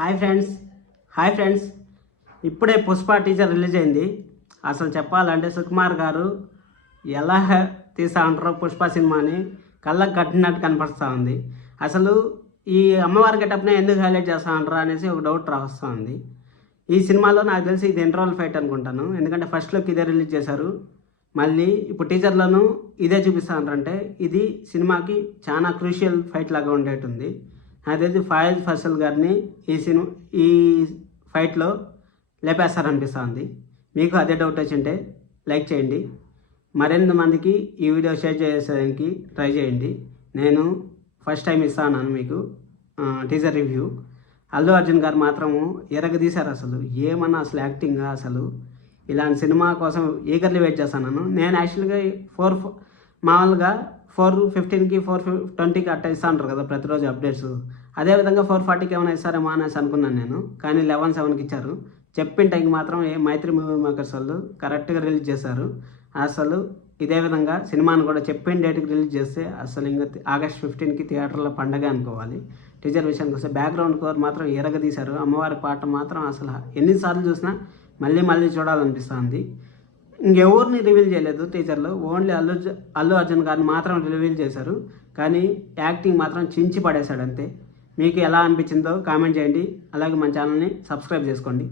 Hi friends hi friends ఇప్పుడే Pushpa teaser release అయింది. అసలు చెప్పాలంటే సుకుమార్ గారు ఎలా తీసా ఉంటారో పుష్ప సినిమాని కళ్ళకు కట్టినట్టు కనపడుతూ ఉంది. అసలు ఈ అమ్మవారి గెటప్నే ఎందుకు హైలైట్ చేస్తూ ఉంటారా అనేసి ఒక డౌట్ వస్తూ ఉంది. ఈ సినిమాలో నాకు తెలిసి ఇది ఇంటర్వల్ ఫైట్ అనుకుంటాను, ఎందుకంటే ఫస్ట్లోకి ఇదే రిలీజ్ చేశారు. మళ్ళీ ఇప్పుడు టీజర్లోనూ ఇదే చూపిస్తూ ఉంటారంటే ఇది సినిమాకి చాలా క్రూషియల్ ఫైట్ లాగా ఉండేటుంది. అదైతే ఫాయిజ్ ఫసల్ గారిని ఈ ఫైట్లో లేపేస్తారనిపిస్తుంది. మీకు అదే డౌట్ వచ్చింటే లైక్ చేయండి, మరిన్ని మందికి ఈ వీడియో షేర్ చేసేదానికి ట్రై చేయండి. నేను ఫస్ట్ టైం ఇస్తాను మీకు టీజర్ రివ్యూ. అల్లు అర్జున్ గారు మాత్రము ఎరగదీశారు. అసలు ఏమన్నా అసలు యాక్టింగ్, అసలు ఇలాంటి సినిమా కోసం ఈగర్లీ వెయిట్ చేస్తాను. నేను యాక్చువల్గా మామూలుగా 4:15కి 4:20కి అట్ట ఇస్తా ఉంటారు కదా ప్రతిరోజు అప్డేట్స్. అదేవిధంగా 4:40కి ఏమైనా ఇస్తారేమో అనేసి అనుకున్నాను నేను, కానీ 11:07కి ఇచ్చారు. చెప్పిన టైంకి మాత్రం మైత్రి మూవీ మేకర్స్ వాళ్ళు కరెక్ట్గా రిలీజ్ చేశారు. అసలు ఇదే విధంగా సినిమాను కూడా చెప్పిన డేట్కి రిలీజ్ చేస్తే అసలు ఇంకా ఆగస్ట్ 15కి థియేటర్లో పండగ అనుకోవాలి. టీజర్ విషయానికి వస్తే బ్యాక్గ్రౌండ్ కవర్ మాత్రం ఎరగదీశారు. అమ్మవారి పాట మాత్రం అసలు ఎన్నిసార్లు చూసినా మళ్ళీ చూడాలనిపిస్తుంది. ఇంకెవరిని రివీల్ చేయలేదు టీజర్లో, ఓన్లీ అల్లు అర్జున్ గారిని మాత్రం రివీల్ చేశారు. కానీ యాక్టింగ్ మాత్రం చించి పడేశాడు అంతే. మీకు ఎలా అనిపించిందో కామెంట్ చేయండి, అలాగే మన ఛానల్ని సబ్స్క్రైబ్ చేసుకోండి.